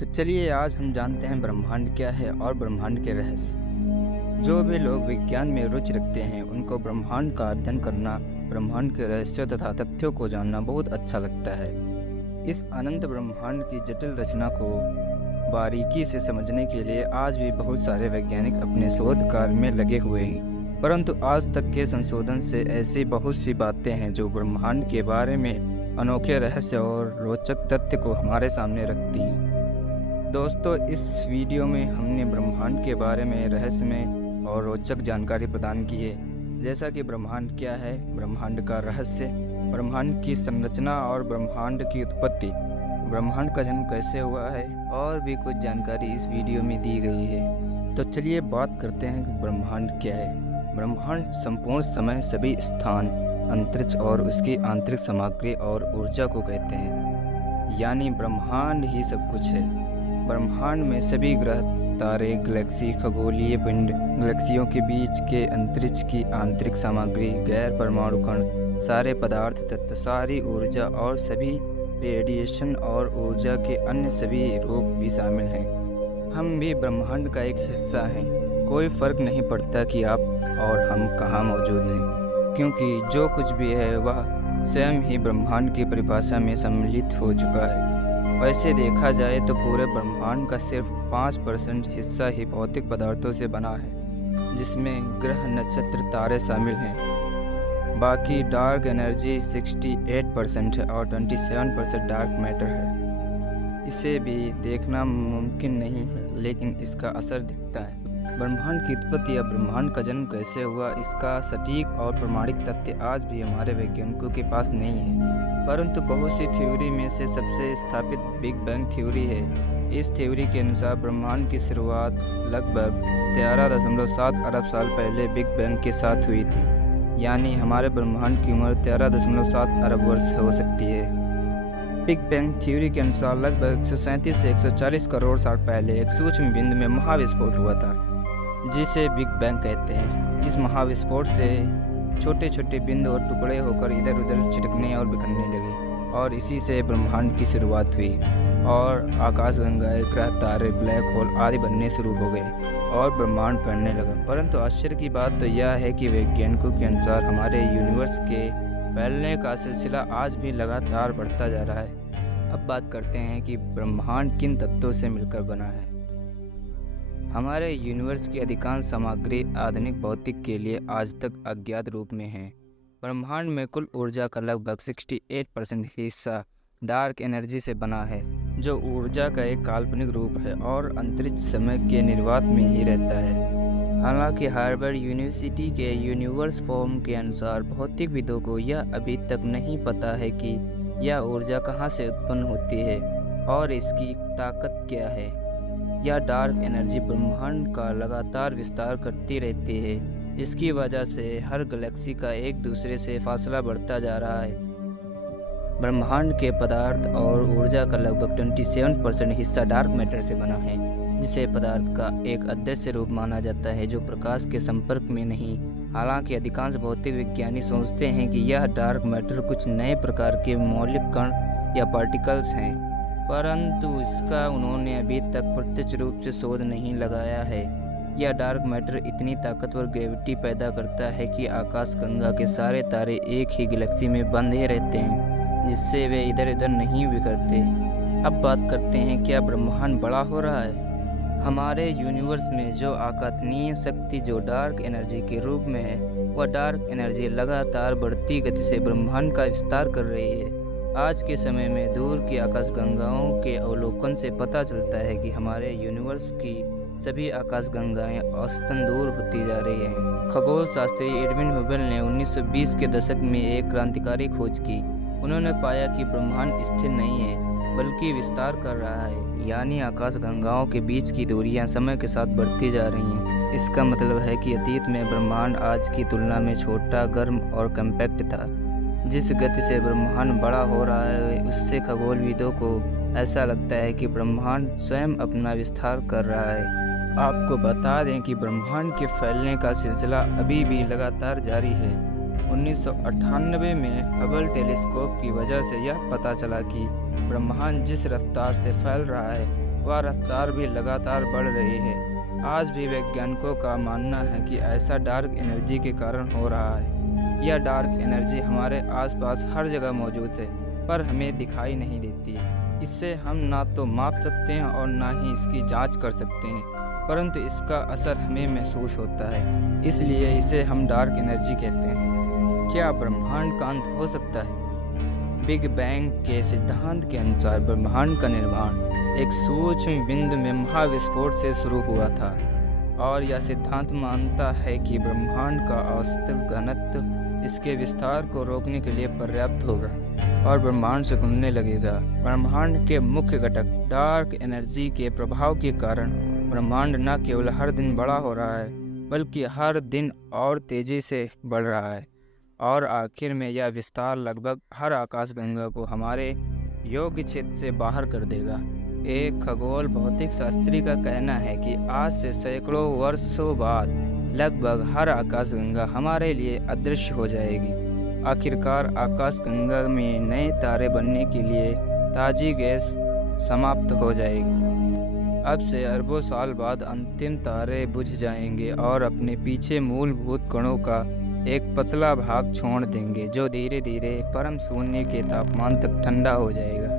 तो चलिए आज हम जानते हैं ब्रह्मांड क्या है और ब्रह्मांड के रहस्य। जो भी लोग विज्ञान में रुचि रखते हैं उनको ब्रह्मांड का अध्ययन करना, ब्रह्मांड के रहस्यों तथा तथ्यों को जानना बहुत अच्छा लगता है। इस अनंत ब्रह्मांड की जटिल रचना को बारीकी से समझने के लिए आज भी बहुत सारे वैज्ञानिक अपने शोध कार्य में लगे हुए हैं, परंतु आज तक के संशोधन से ऐसी बहुत सी बातें हैं जो ब्रह्मांड के बारे में अनोखे रहस्य और रोचक तथ्य को हमारे सामने रखती हैं। दोस्तों, इस वीडियो में हमने ब्रह्मांड के बारे में रहस्यमय और रोचक जानकारी प्रदान की है, जैसा कि ब्रह्मांड क्या है, ब्रह्मांड का रहस्य, ब्रह्मांड की संरचना और ब्रह्मांड की उत्पत्ति, ब्रह्मांड का जन्म कैसे हुआ है और भी कुछ जानकारी इस वीडियो में दी गई है। तो चलिए बात करते हैं कि ब्रह्मांड क्या है। ब्रह्मांड संपूर्ण समय, सभी स्थान, अंतरिक्ष और उसकी आंतरिक सामग्री और ऊर्जा को कहते हैं, यानी ब्रह्मांड ही सब कुछ है। ब्रह्मांड में सभी ग्रह, तारे, गैलेक्सी, खगोलीय पिंड, गैलेक्सियों के बीच के अंतरिक्ष की आंतरिक सामग्री, गैर परमाणु कण, सारे पदार्थ तत्व, सारी ऊर्जा और सभी रेडिएशन और ऊर्जा के अन्य सभी रूप भी शामिल हैं। हम भी ब्रह्मांड का एक हिस्सा हैं। कोई फर्क नहीं पड़ता कि आप और हम कहाँ मौजूद हैं, क्योंकि जो कुछ भी है वह स्वयं ही ब्रह्मांड की परिभाषा में सम्मिलित हो चुका है। वैसे देखा जाए तो पूरे ब्रह्मांड का सिर्फ 5% हिस्सा ही भौतिक पदार्थों से बना है, जिसमें ग्रह, नक्षत्र, तारे शामिल हैं। बाकी डार्क एनर्जी 68% है और 27% डार्क मैटर है। इसे भी देखना मुमकिन नहीं है, लेकिन इसका असर दिखता है। ब्रह्मांड की उत्पत्ति या ब्रह्मांड का जन्म कैसे हुआ, इसका सटीक और प्रमाणिक तथ्य आज भी हमारे वैज्ञानिकों के पास नहीं है, परंतु बहुत सी थ्योरी में से सबसे स्थापित बिग बैंग थ्योरी है। इस थ्योरी के अनुसार ब्रह्मांड की शुरुआत लगभग 13.7 अरब साल पहले बिग बैंग के साथ हुई थी, यानी हमारे ब्रह्मांड की उम्र 13.7 अरब वर्ष हो सकती है। बिग बैंग थ्योरी के अनुसार लगभग 137 से 140 करोड़ साल पहले एक सूक्ष्म बिंदु में महाविस्फोट हुआ था, जिसे बिग बैंग कहते हैं। इस महाविस्फोट से छोटे छोटे बिंदु और टुकड़े होकर इधर उधर छिटकने और बिखरने लगे, और इसी से ब्रह्मांड की शुरुआत हुई और आकाशगंगाएं, ग्रह, तारे, ब्लैक होल आदि बनने शुरू हो गए और ब्रह्मांड फैलने लगा। परंतु आश्चर्य की बात तो यह है कि वैज्ञानिकों के अनुसार हमारे यूनिवर्स के फैलने का सिलसिला आज भी लगातार बढ़ता जा रहा है। अब बात करते हैं कि ब्रह्मांड किन तत्वों से मिलकर बना है। हमारे यूनिवर्स की अधिकांश सामग्री आधुनिक भौतिक के लिए आज तक अज्ञात रूप में है। ब्रह्मांड में कुल ऊर्जा का लगभग 68% हिस्सा डार्क एनर्जी से बना है, जो ऊर्जा का एक काल्पनिक रूप है और अंतरिक्ष समय के निर्वात में ही रहता है। हालांकि हार्वर्ड यूनिवर्सिटी के यूनिवर्स फोरम के अनुसार भौतिकविदों को यह अभी तक नहीं पता है कि यह ऊर्जा कहाँ से उत्पन्न होती है और इसकी ताकत क्या है। यह डार्क एनर्जी ब्रह्मांड का लगातार विस्तार करती रहती है, जिसकी वजह से हर गैलेक्सी का एक दूसरे से फासला बढ़ता जा रहा है। ब्रह्मांड के पदार्थ और ऊर्जा का लगभग 27% हिस्सा डार्क मैटर से बना है, जिसे पदार्थ का एक अदृश्य रूप माना जाता है जो प्रकाश के संपर्क में नहीं। हालांकि अधिकांश भौतिक विज्ञानी सोचते हैं कि यह डार्क मैटर कुछ नए प्रकार के मौलिक कण या पार्टिकल्स हैं, परंतु इसका उन्होंने अभी तक प्रत्यक्ष रूप से शोध नहीं लगाया है। यह डार्क मैटर इतनी ताकतवर ग्रेविटी पैदा करता है कि आकाशगंगा के सारे तारे एक ही गैलेक्सी में बंधे रहते हैं, जिससे वे इधर उधर नहीं बिखरते। अब बात करते हैं, क्या ब्रह्मांड बड़ा हो रहा है। हमारे यूनिवर्स में जो आकर्षणीय शक्ति जो डार्क एनर्जी के रूप में है, वह डार्क एनर्जी लगातार बढ़ती गति से ब्रह्मांड का विस्तार कर रही है। आज के समय में दूर की आकाशगंगाओं के अवलोकन से पता चलता है कि हमारे यूनिवर्स की सभी आकाशगंगाएं औसतन दूर होती जा रही हैं। खगोल शास्त्री एडविन हुबल ने 1920 के दशक में एक क्रांतिकारी खोज की। उन्होंने पाया कि ब्रह्मांड स्थिर नहीं है, बल्कि विस्तार कर रहा है, यानी आकाशगंगाओं के बीच की दूरियां समय के साथ बढ़ती जा रही हैं। इसका मतलब है कि अतीत में ब्रह्मांड आज की तुलना में छोटा, गर्म और कम्पैक्ट था। जिस गति से ब्रह्मांड बड़ा हो रहा है, उससे खगोलविदों को ऐसा लगता है कि ब्रह्मांड स्वयं अपना विस्तार कर रहा है। आपको बता दें कि ब्रह्मांड के फैलने का सिलसिला अभी भी लगातार जारी है। 1998 में हबल टेलीस्कोप की वजह से यह पता चला कि ब्रह्मांड जिस रफ्तार से फैल रहा है वह रफ्तार भी लगातार बढ़ रही है। आज भी वैज्ञानिकों का मानना है कि ऐसा डार्क एनर्जी के कारण हो रहा है। यह डार्क एनर्जी हमारे आसपास हर जगह मौजूद है, पर हमें दिखाई नहीं देती है। इससे हम ना तो माप सकते हैं और ना ही इसकी जांच कर सकते हैं, परंतु इसका असर हमें महसूस होता है, इसलिए इसे हम डार्क एनर्जी कहते हैं। क्या ब्रह्मांड का अंत हो सकता है? बिग बैंग के सिद्धांत के अनुसार ब्रह्मांड का निर्माण एक सूक्ष्म बिंदु में महाविस्फोट से शुरू हुआ था, और यह सिद्धांत मानता है कि ब्रह्मांड का औसत घनत्व इसके विस्तार को रोकने के लिए पर्याप्त होगा और ब्रह्मांड सिकुड़ने लगेगा। ब्रह्मांड के मुख्य घटक डार्क एनर्जी के प्रभाव के कारण ब्रह्मांड न केवल हर दिन बड़ा हो रहा है, बल्कि हर दिन और तेज़ी से बढ़ रहा है, और आखिर में यह विस्तार लगभग हर आकाशगंगा को हमारे योग्य क्षेत्र से बाहर कर देगा। एक खगोल भौतिक शास्त्री का कहना है कि आज से सैकड़ों वर्षों बाद लगभग हर आकाशगंगा हमारे लिए अदृश्य हो जाएगी। आखिरकार आकाशगंगा में नए तारे बनने के लिए ताज़ी गैस समाप्त हो जाएगी। अब से अरबों साल बाद अंतिम तारे बुझ जाएंगे और अपने पीछे मूलभूत कणों का एक पतला भाग छोड़ देंगे, जो धीरे धीरे परम शून्य के तापमान तक ठंडा हो जाएगा।